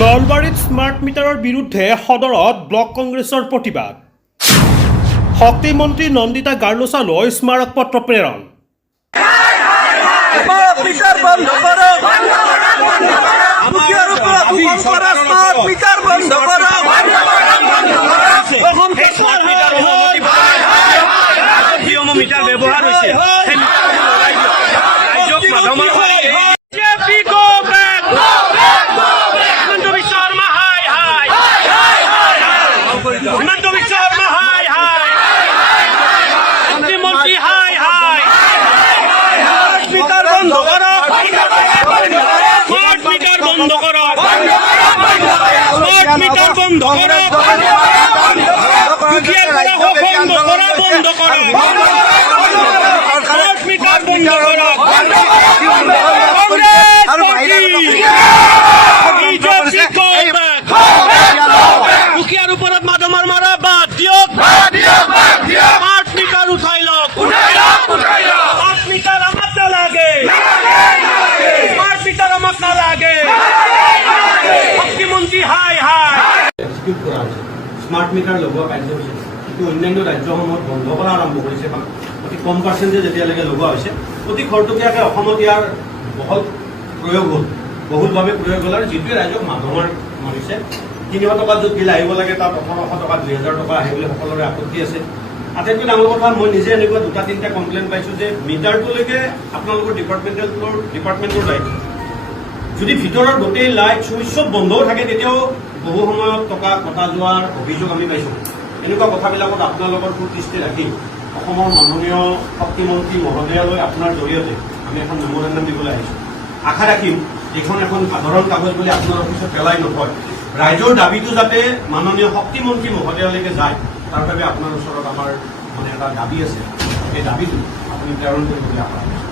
নলবাৰীত স্মাৰ্ট মিটাৰৰ বিৰুদ্ধে সদৰত ব্লক কংগ্ৰেছৰ প্ৰতিবাদ। শক্তিমন্ত্ৰী নন্দিতা গাৰ্লোছালৈ স্মাৰক পত্ৰ প্ৰেৰণ। স্মাৰ্ট মিটাৰ লগোৱা কাৰ্যসূচী কিন্তু অন্যান্য ৰাজ্যসমূহত বন্ধ কৰা আৰম্ভ কৰিছে বা অতি কম পাৰ্চেণ্টেজ এতিয়ালৈকে লগোৱা হৈছে। অতি খৰতকীয়াকৈ অসমত ইয়াৰ বহল প্ৰয়োগ হ'ল, বহুলভাৱে প্ৰয়োগ হ'ল আৰু যিটোৱে ৰাইজক মাধমাৰ মাৰিছে। 300 টকা য'ত বিল আহিব লাগে তাত 1800 টকা 2000 টকা আহে বুলি সকলোৰে আপত্তি আছে। আটাইতকৈ ডাঙৰ কথা, মই নিজে এনেকুৱা 2-3টা কমপ্লেইন পাইছোঁ যে মিটাৰটোলৈকে আপোনালোকৰ ডিপাৰ্টমেণ্টৰ দায়িত্ব। যদি ভিতৰৰ গোটেই লাইট চুইচ চব বন্ধও থাকে তেতিয়াও বহু সময়ত টকা কটা যোৱাৰ অভিযোগ আমি পাইছোঁ। এনেকুৱা কথাবিলাকত আপোনালোকৰ সুদৃষ্টি ৰাখি অসমৰ মাননীয় শক্তিমন্ত্ৰী মহোদয়ালৈ আপোনাৰ জৰিয়তে আমি এখন মেমৰেণ্ডাম দিবলৈ আহিছোঁ। আশা ৰাখিম এইখন এখন সাধাৰণ কাগজ বুলি আপোনাৰ অফিচত পেলাই নথয়। ৰাইজৰ দাবীটো যাতে মাননীয় শক্তিমন্ত্ৰী মহোদয়ালৈকে যায় তাৰ বাবে আপোনাৰ ওচৰত আমাৰ এটা দাবী আছে। সেই দাবীটো আপুনি প্ৰেৰণ কৰিবলৈ আশা ৰাখিছোঁ।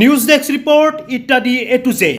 নিউজ ডেস্ক ৰিপৰ্ট ইত্যাদি A to Z।